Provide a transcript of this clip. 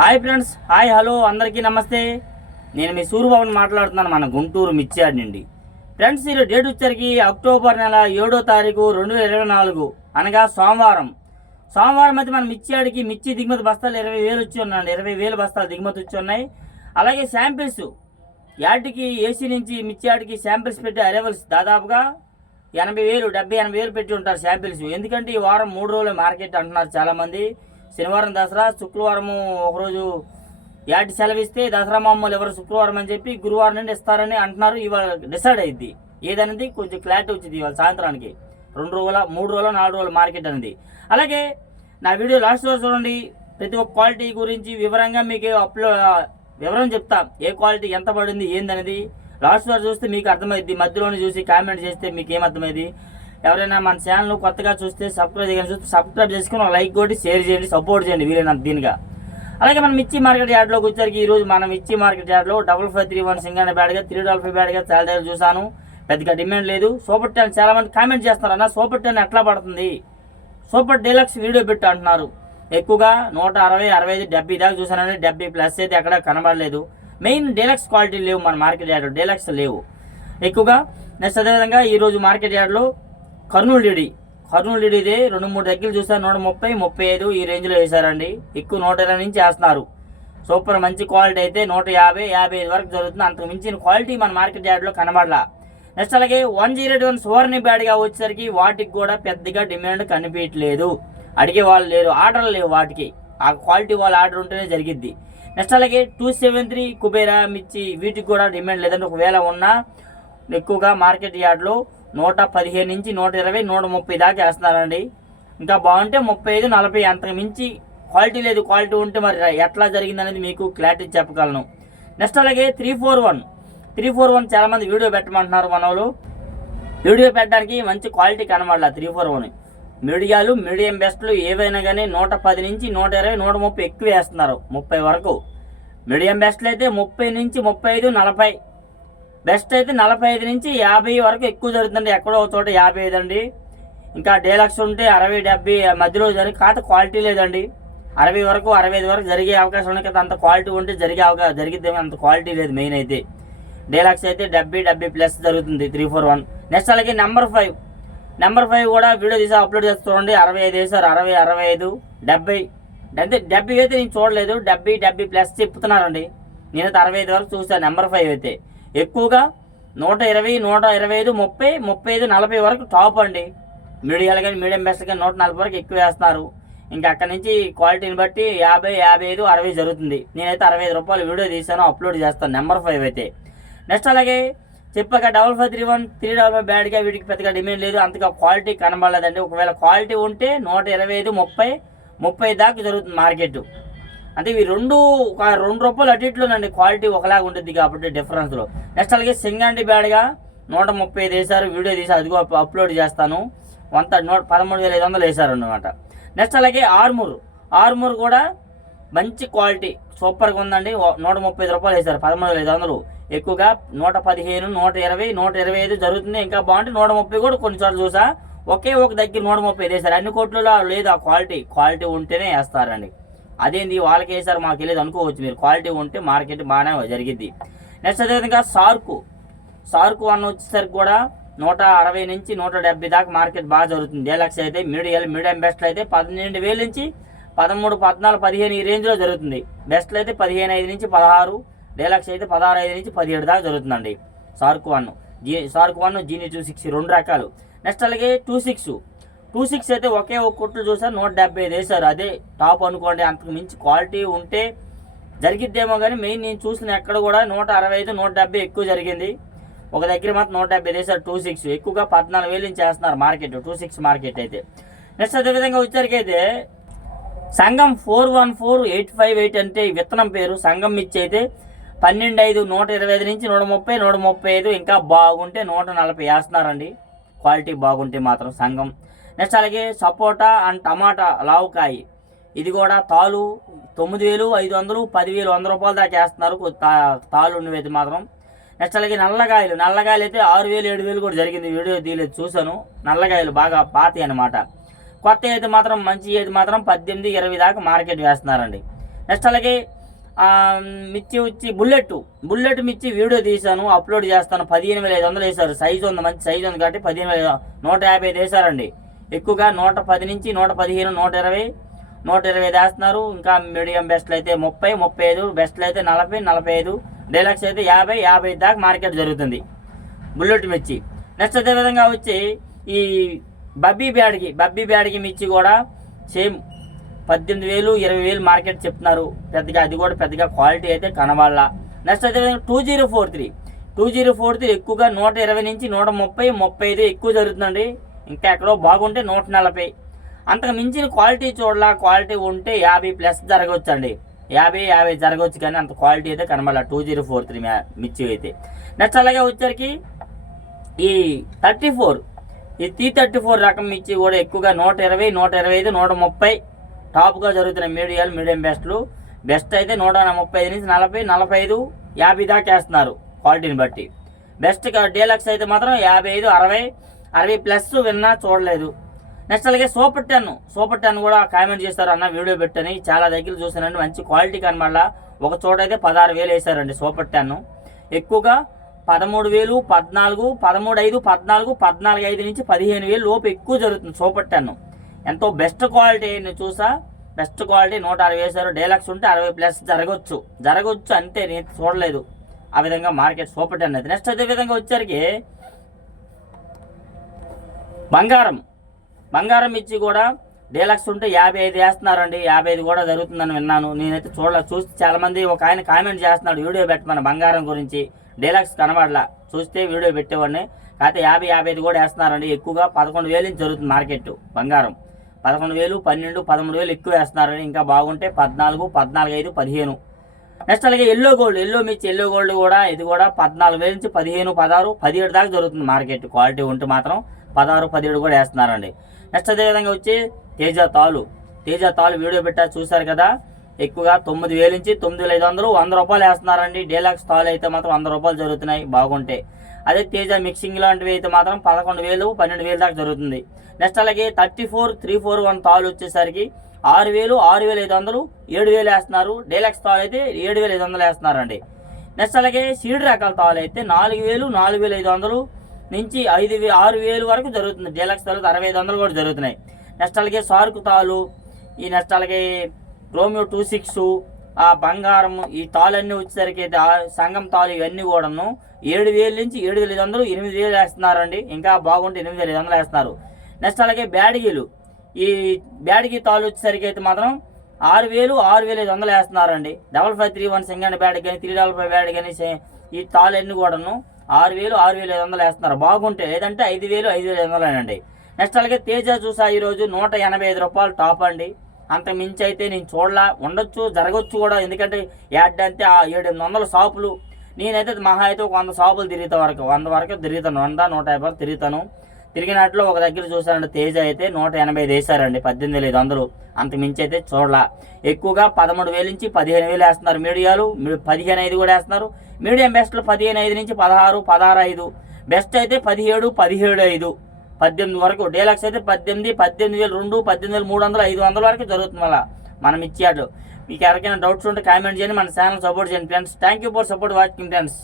Hi friends hi hello అందరికీ నమస్తే. నేను మీ సూర్యబాబుని మాట్లాడుతున్నాను మన గుంటూరు మిర్చియాడ్ నుండి. ఫ్రెండ్స్ ఈరోజు డేట్ వచ్చరికి అక్టోబర్ నెల ఏడో తారీఖు రెండు వేల ఇరవై నాలుగు అనగా సోమవారం. సోమవారం అయితే మన మిర్చియాడికి మిర్చి దిగుమతి బస్తాలు ఇరవై వేలు వచ్చి ఉన్నాయండి. ఇరవై వేలు బస్తాలు దిగుమతి వచ్చి ఉన్నాయి. అలాగే శాంపిల్స్ యాటికి ఏసీ నుంచి మిర్చియాడికి శాంపిల్స్ పెట్టి అరేవల్స్ దాదాపుగా ఎనభై వేలు డెబ్బై ఎనభై వేలు పెట్టి ఉంటారు శాంపిల్స్. ఎందుకంటే ఈ వారం మూడు రోజులు మార్కెట్ అంటున్నారు చాలామంది. శనివారం దసరా శుక్రవారము ఒకరోజు యాటి సెలవు ఇస్తే దసరా మామూలు ఎవరు శుక్రవారం అని చెప్పి గురువారం నుండి ఇస్తారని అంటున్నారు. ఇవాళ డిసైడ్ అయింది ఏదనేది కొంచెం క్లారిటీ వచ్చింది ఇవాళ సాయంత్రానికి. రెండు రోజుల మూడు రోజుల నాలుగు రోజుల మార్కెట్ అనేది. అలాగే నా వీడియో లాస్ట్ రోజు చూడండి. ప్రతి ఒక్క క్వాలిటీ గురించి వివరంగా మీకు అప్లో వివరం చెప్తా. ఏ క్వాలిటీ ఎంత పడింది ఏందనేది. లాస్ట్ వరకు చూస్తే మీకు అర్థమైంది మధ్యలోనే చూసి కామెంట్ చేస్తే మీకు ఏమర్థమైంది ఎవరైనా మన ఛానల్ కొత్తగా చూస్తే సబ్స్క్రైబ్ చేయండి చూస్తే సబ్స్క్రైబ్ చేసుకుని లైక్ కొట్టి షేర్ చేయండి సపోర్ట్ చేయండి వీలైనంత దీనిగా. అలాగే మనం మిర్చి మార్కెట్ యార్డ్లోకి వచ్చేసరికి ఈరోజు మనం మిర్చి మార్కెట్ యార్డ్లో డబుల్ ఫైవ్ త్రీ వన్ సింగన్న బ్యాడ్గా త్రీ డబల్ ఫైవ్ బ్యాడ్గా చాలా దగ్గర చూశాను. పెద్దగా డిమాండ్ లేదు. సూపర్ టెన్ చాలా మంది కామెంట్ చేస్తున్నారు అన్న సూపర్ టెన్ ఎట్లా పడుతుంది? సూపర్ డీలక్స్ వీడియో పెట్టు అంటున్నారు. ఎక్కువగా నూట అరవై అరవై ఐదు డెబ్బై దాకా చూసానంటే డెబ్బై ప్లస్ అయితే ఎక్కడ కనబడలేదు. మెయిన్ డీలక్స్ క్వాలిటీ లేవు మన మార్కెట్ యార్డ్ డీలక్స్ లేవు. ఎక్కువగా నెక్స్ట్ అదేవిధంగా ఈరోజు మార్కెట్ యార్డ్లో కర్నూలు డిడి కర్నూలు డిడిదే రెండు మూడు దగ్గర చూసాను నూట ముప్పై ముప్పై ఐదు ఈ రేంజ్లో వేశారండి. ఎక్కువ నూట ఇరవై నుంచి వేస్తున్నారు. సూపర్ మంచి క్వాలిటీ అయితే నూట యాభై యాభై ఐదు వరకు జరుగుతుంది. అంతకు మించిన క్వాలిటీ మన మార్కెట్ యార్డ్లో కనబడలా. నెక్స్ట్ అలాగే one zero eight one Suvarna బ్యాడ్గా వచ్చేసరికి వాటికి కూడా పెద్దగా డిమాండ్ కనిపించట్లేదు. అడిగే వాళ్ళు లేరు ఆర్డర్లు లేవు వాటికి. ఆ క్వాలిటీ వాళ్ళ ఆర్డర్ ఉంటేనే జరిగిద్ది. నెక్స్ట్ అలాగే టూ సెవెన్ త్రీ కుబేరా మిర్చి వీటికి కూడా డిమాండ్ లేదంటే ఒకవేళ ఉన్నా ఎక్కువగా మార్కెట్ యార్డ్లో నూట పదిహేను నుంచి నూట ఇరవై నూట ముప్పై దాకా వేస్తున్నారండి. ఇంకా బాగుంటే ముప్పై ఐదు నలభై అంతకు మించి క్వాలిటీ లేదు. క్వాలిటీ ఉంటే మరి ఎట్లా జరిగిందనేది మీకు క్లారిటీ చెప్పగలను. నెక్స్ట్ అలాగే three four one. Three four one చాలామంది వీడియో పెట్టమంటున్నారు మన వాళ్ళు వీడియో పెట్టడానికి మంచి క్వాలిటీ కనబడాల త్రీ ఫోర్ వన్. మీడియాలు మీడియం బెస్ట్లు ఏవైనా కానీ నూట పది నుంచి నూట ఇరవై నూట ముప్పై ఎక్కువ వేస్తున్నారు ముప్పై వరకు. మీడియం బెస్ట్లు అయితే ముప్పై నుంచి ముప్పై ఐదు నలభై బెస్ట్ అయితే నలభై ఐదు నుంచి యాభై వరకు ఎక్కువ జరుగుతుంది ఎక్కడో ఒక చోట యాభై ఐదు అండి. ఇంకా డేలక్స్ ఉంటే అరవై డెబ్బై మధ్యలో జరిగి కాకపోతే క్వాలిటీ లేదండి. అరవై వరకు అరవై ఐదు వరకు జరిగే అవకాశం ఉంది కదా అంత క్వాలిటీ ఉంటే జరిగే అవకాశం జరిగిద్దేమో అంత క్వాలిటీ లేదు మెయిన్ అయితే. డీలక్స్ అయితే డెబ్బై డెబ్బై ప్లస్ జరుగుతుంది త్రీ ఫోర్ వన్. నెక్స్ట్ అలాగే నెంబర్ ఫైవ్. నెంబర్ ఫైవ్ కూడా వీడియో తీసి అప్లోడ్ చేస్తుండీ అరవై ఐదు వేసారు అరవై అరవై ఐదు డెబ్బై. అంటే డెబ్బై అయితే నేను చూడలేదు. డెబ్బై డెబ్బై ప్లస్ చెప్తున్నానండి నేనైతే అరవై ఐదు వరకు చూసాను నెంబర్ ఫైవ్ అయితే. ఎక్కువగా నూట ఇరవై నూట ఇరవై ఐదు ముప్పై ముప్పై ఐదు నలభై వరకు టాప్ అండి. మీడియాలు కానీ మీడియం బెస్ట్ కానీ నూట నలభై వరకు ఎక్కువ వేస్తున్నారు. ఇంకా అక్కడి నుంచి క్వాలిటీని బట్టి యాభై యాభై ఐదు అరవై జరుగుతుంది. నేనైతే అరవై ఐదు రూపాయలు వీడియో తీసాను అప్లోడ్ చేస్తాను. నెంబర్ ఫైవ్ అయితే. నెక్స్ట్ అలాగే చెప్పాక double five three one three double five బ్యాడ్గా వీటికి పెద్దగా డిమాండ్ లేదు. అంతగా క్వాలిటీ కనబడలేదండి. ఒకవేళ క్వాలిటీ ఉంటే నూట ఇరవై ఐదు ముప్పై ముప్పై దాకా జరుగుతుంది మార్కెట్. అంటే ఇవి రెండు ఒక రెండు రూపాయలు అటు ఇట్లోనండి క్వాలిటీ ఒకలాగా ఉంటుంది కాబట్టి డిఫరెన్స్లో నెక్స్ట్ అలాగే సింగండి బ్యాడ్గా నూట ముప్పై ఐదు వేసారు వీడియో తీసి అది అప్లోడ్ చేస్తాను. వంత నూట పదమూడు వేల ఐదు వందలు వేసారు అనమాట నెక్స్ట్ అలాగే ఆర్మూర్. ఆర్మూర్ కూడా మంచి క్వాలిటీ సూపర్గా ఉందండి. నూట ముప్పై ఐదు రూపాయలు వేశారు పదమూడు వేల ఐదు వందలు. ఎక్కువగా నూట పదిహేను నూట ఇరవై నూట ఇరవై ఐదు జరుగుతుంది ఇంకా బాగుంటే నూట ముప్పై కూడా కొన్ని చోట్ల చూసా. ఒకే ఒక దగ్గర నూట ముప్పై వేశారు. అన్ని కోట్లలో లేదు ఆ క్వాలిటీ క్వాలిటీ ఉంటేనే వేస్తారండి. అదేంది? వాళ్ళకి వేసారు మాకు తెలియదు అనుకోవచ్చు. మీరు క్వాలిటీ ఉంటే మార్కెట్ బాగానే జరిగిద్ది. నెక్స్ట్ అదేవిధంగా సార్కు. సార్కు అన్న వచ్చేసరికి కూడా నూట అరవై నుంచి నూట డెబ్బై దాకా మార్కెట్ బాగా జరుగుతుంది. డేలక్స్ అయితే మీడియం మీడియం బెస్ట్లు అయితే పన్నెండు వేల నుంచి పదమూడు పద్నాలుగు పదిహేను ఈ రేంజ్లో జరుగుతుంది. బెస్ట్లు అయితే పదిహేను ఐదు నుంచి పదహారు డేలక్స్ అయితే పదహారు ఐదు నుంచి పదిహేడు దాకా జరుగుతుందండి సార్క్ వన్. జీ సార్కు వన్ జీని టూ సిక్స్ రెండు రకాలు. నెక్స్ట్ అలాగే టూ సిక్స్. టూ సిక్స్ అయితే ఒకే ఒక కొట్లు చూసారు నూట డెబ్బై ఐదు వేశారు. అదే టాప్ అనుకోండి అంతకు మించి క్వాలిటీ ఉంటే జరిగిద్దేమో కానీ మెయిన్ నేను చూసిన ఎక్కడ కూడా నూట అరవై ఐదు నూట డెబ్బై ఎక్కువ జరిగింది. ఒక దగ్గర మాత్రం నూట డెబ్బై వేసారు టూ సిక్స్ ఎక్కువగా పద్నాలుగు వేలు నుంచి చేస్తున్నారు మార్కెట్ టూ సిక్స్ మార్కెట్ అయితే. నెక్స్ట్ అదేవిధంగా వచ్చరికి అయితే సంఘం four one four eight five eight అంటే విత్తనం పేరు సంఘం ఇచ్చి అయితే పన్నెండు ఐదు నూట ఇరవై ఐదు నుంచి నూట ముప్పై నూట ముప్పై ఐదు ఇంకా బాగుంటే నూట నలభై వేస్తున్నారండి. క్వాలిటీ బాగుంటే మాత్రం సంఘం. నెక్స్ట్ అలాగే సపోటా అండ్ టమాటా లావుకాయ. ఇది కూడా తాలు తొమ్మిది వేలు ఐదు వందలు పదివేలు వంద రూపాయలు దాకా వేస్తున్నారు తాలు ఉన్నవి మాత్రం. నెక్స్ట్ అలాగే నల్లగాయలు. నల్లగాయలు అయితే ఆరు వేలు ఏడు వేలు కూడా జరిగింది. వీడియో తీయలేదు చూశాను. నల్లగాయలు బాగా పాతి అనమాట కొత్త అయితే మాత్రం మంచి అయితే మాత్రం పద్దెనిమిది ఇరవై దాకా మార్కెట్ వేస్తున్నారండి. నెక్స్ట్ అలాగే మిర్చి వచ్చి బుల్లెట్ బుల్లెట్ మిర్చి వీడియో తీశాను. అప్లోడ్ చేస్తాను. పదిహేను వేల ఐదు వందలు వేశారు. సైజు ఉంది మంచి సైజు ఉంది కాబట్టి పదిహేను వేల నూట యాభై ఐదు వేశారండి. ఎక్కువగా నూట పది నుంచి నూట పదిహేను నూట ఇరవై నూట ఇరవై దాస్తున్నారు వేస్తున్నారు. ఇంకా మీడియం బెస్ట్లు అయితే ముప్పై ముప్పై ఐదు బెస్ట్లు అయితే నలభై నలభై ఐదు డైలాక్స్ అయితే యాభై యాభై దాకా మార్కెట్ జరుగుతుంది. బుల్లెట్ మిర్చి. నెక్స్ట్ అదేవిధంగా వచ్చి ఈ బబ్బీ బ్యాడ్కి బబ్బీ బ్యాడ్కి మిర్చి కూడా సేమ్ పద్దెనిమిది వేలు ఇరవై వేలు మార్కెట్ చెప్తున్నారు. పెద్దగా అది కూడా పెద్దగా క్వాలిటీ అయితే కనవాళ్ళ నెక్స్ట్ అదేవిధంగా two zero four three. Two zero four three ఎక్కువగా నూట ఇరవై నుంచి నూట ముప్పై ముప్పై ఐదు ఎక్కువ జరుగుతుందండి. ఇంకా ఎక్కడో బాగుంటే నూట నలభై. అంతకు మించిన క్వాలిటీ చూడాల క్వాలిటీ ఉంటే యాభై ప్లస్ జరగవచ్చండి యాభై యాభై జరగవచ్చు కానీ అంత క్వాలిటీ అయితే కనబడాలి. టూ జీరో ఫోర్ త్రీ మిర్చి అయితే. నెక్స్ట్ అలాగే వచ్చరికి ఈ థర్టీ ఫోర్. ఈ టీ థర్టీ ఫోర్ రకం మిర్చి కూడా ఎక్కువగా నూట ఇరవై నూట ఇరవై ఐదు నూట ముప్పై. టాప్గా జరుగుతున్నాయి మీడియాలు మీడియం బెస్ట్లు. బెస్ట్ అయితే నూట ముప్పై ఐదు నుంచి నలభై నలభై ఐదు యాభై దాకా వేస్తున్నారు క్వాలిటీని బట్టి. బెస్ట్ డీలక్స్ అయితే మాత్రం యాభై ఐదు అరవై. అరవై ప్లస్ విన్నా చూడలేదు. నెక్స్ట్ అలాగే సూపర్ టెన్. సూపర్ టెన్ కూడా కామెంట్ చేస్తారు అన్న వీడియో పెట్టని. చాలా దగ్గర చూసానండి మంచి క్వాలిటీ కనబడాల. ఒక చోట అయితే పదహారు వేలు వేసారండి సూపర్ టెన్. ఎక్కువగా పదమూడు వేలు పద్నాలుగు పదమూడు ఐదు పద్నాలుగు పద్నాలుగు ఐదు నుంచి పదిహేను వేలు లోపు ఎక్కువ జరుగుతుంది సూపర్ టెన్. ఎంతో బెస్ట్ క్వాలిటీ అయింది చూసా. బెస్ట్ క్వాలిటీ నూట అరవై వేశారు. డైలాక్స్ ఉంటే అరవై ప్లస్ జరగవచ్చు జరగవచ్చు అంతే నేను చూడలేదు. ఆ విధంగా మార్కెట్ సూపర్ టెన్ అయితే. నెక్స్ట్ అదే విధంగా వచ్చరికి బంగారం. బంగారం ఇచ్చి కూడా డీలక్స్ ఉంటే యాభై ఐదు వేస్తున్నారండి. యాభై ఐదు కూడా జరుగుతుందని విన్నాను. నేనైతే చూడలే. చూసి చాలా మంది ఒక ఆయన కామెంట్ చేస్తున్నాడు. వీడియో పెట్టమని బంగారం గురించి. డీలక్స్ కనబడలా. చూస్తే వీడియో పెట్టేవాడిని. కాకపోతే యాభై యాభై ఐదు కూడా వేస్తున్నారండి. ఎక్కువగా పదకొండు వేలు నుంచి జరుగుతుంది మార్కెట్ బంగారం. పదకొండు వేలు పన్నెండు పదమూడు వేలు ఎక్కువ వేస్తున్నారండి. ఇంకా బాగుంటే పద్నాలుగు పద్నాలుగు ఐదు పదిహేను. నెక్స్ట్ అలాగే ఎల్లో గోల్డ్. ఎల్లో మిర్చి ఎల్లో గోల్డ్ కూడా ఇది కూడా పద్నాలుగు వేల నుంచి పదిహేను పదహారు పదిహేడు దాకా జరుగుతుంది మార్కెట్ క్వాలిటీ ఉంటే మాత్రం. పదహారు పదిహేడు కూడా వేస్తున్నారండి. నెక్స్ట్ అదేవిధంగా వచ్చి తేజ తాలు. తేజ తాలు వీడియో పెట్టా చూశారు కదా? ఎక్కువగా తొమ్మిది వేల నుంచి తొమ్మిది వేల ఐదు వందలు వంద రూపాయలు వేస్తున్నారండి. డీలాక్స్ తాలు అయితే మాత్రం వంద రూపాయలు జరుగుతున్నాయి బాగుంటే. అదే తేజ మిక్సింగ్ లాంటివి అయితే మాత్రం పదకొండు వేలు పన్నెండు వేలు దాకా జరుగుతుంది. నెక్స్ట్ అలాగే thirty four three four one తాలు వచ్చేసరికి ఆరు వేలు ఆరు వేల ఐదు వందలు ఏడు వేలు వేస్తున్నారు. డీలక్స్ తాలు అయితే ఏడు వేల ఐదు వందలు వేస్తున్నారండి. నెక్స్ట్ అలాగే సీడ్ రకాల తాలు అయితే నాలుగు వేలు నాలుగు వేల ఐదు వందలు నుంచి ఐదు వే ఆరు వేలు వరకు జరుగుతుంది. డీలక్స్ తర్వాత అరవై ఐదు వందలు కూడా జరుగుతున్నాయి. నెక్స్ట్ అలాగే సార్కు తాలు ఈ నెక్స్ట్ అలాగే రోమియో టూ సిక్స్ ఆ బంగారం ఈ తాళన్నీ వచ్చేసరికి అయితే ఆ సంఘం తాలు ఇవన్నీ కూడాను ఏడు వేల నుంచి ఏడు వేల ఐదు వందలు ఎనిమిది వేలు వేస్తున్నారండి. ఇంకా బాగుంటే ఎనిమిది వేల ఐదు వందలు వేస్తున్నారు. నెక్స్ట్ అలాగే బ్యాడిగీలు. ఈ బ్యాడిగి తాలు వచ్చేసరికి అయితే మాత్రం ఆరు వేలు ఆరు వేల ఐదు వందలు వేస్తున్నారండి. డబల్ ఫైవ్ త్రీ వన్ సింగండ్ బ్యాడ్ కానీ త్రీ డబల్ ఫైవ్ బ్యాడ్ కానీ ఈ తాళ్ళు అన్ని కూడాను ఆరు వేలు ఆరు వేల ఐదు వందలు వేస్తున్నారు. బాగుంటే లేదంటే ఐదు వేలు ఐదు వేల ఐదు వందలేనండి. నెక్స్ట్ అలాగే తేజ చూసా ఈరోజు నూట ఎనభై ఐదు రూపాయలు టాప్ అండి. అంత మించి అయితే నేను చూడలా. ఉండొచ్చు జరగచ్చు కూడా. ఎందుకంటే యాడ్ అంటే ఆ ఏడు ఎనిమిది వందల షాపులు. నేనైతే మహా అయితే ఒక వంద షాపులు తిరుగుతా వరకు వంద వరకు తిరుగుతాను. వంద నూట యాభై వరకు తిరుగుతాను. తిరిగినట్లు ఒక దగ్గర చూసారంటే తేజ అయితే నూట ఎనభై ఐదు వేశారండి పద్దెనిమిది వేల. ఐదు వందలు అంత మించి అయితే చూడలా. ఎక్కువగా పదమూడు వేల నుంచి పదిహేను వేలు వేస్తున్నారు మీడియాలు. పదిహేను ఐదు కూడా వేస్తున్నారు. మీడియం బెస్ట్లు పదిహేను ఐదు నుంచి పదహారు పదహారు ఐదు. బెస్ట్ అయితే పదిహేడు పదిహేడు ఐదు. పద్దెనిమిది వరకు డీలక్స్ అయితే పద్దెనిమిది పద్దెనిమిది వేలు రెండు పద్దెనిమిది వేలు మూడు వందలు ఐదు వందల వరకు జరుగుతుంది మళ్ళీ మనం ఇచ్చాడు మీకు ఎవరికైనా డౌట్స్ ఉంటే కామెంట్ చేయండి మన ఛానల్ సపోర్ట్ చేయండి friends. Thank you for support watching friends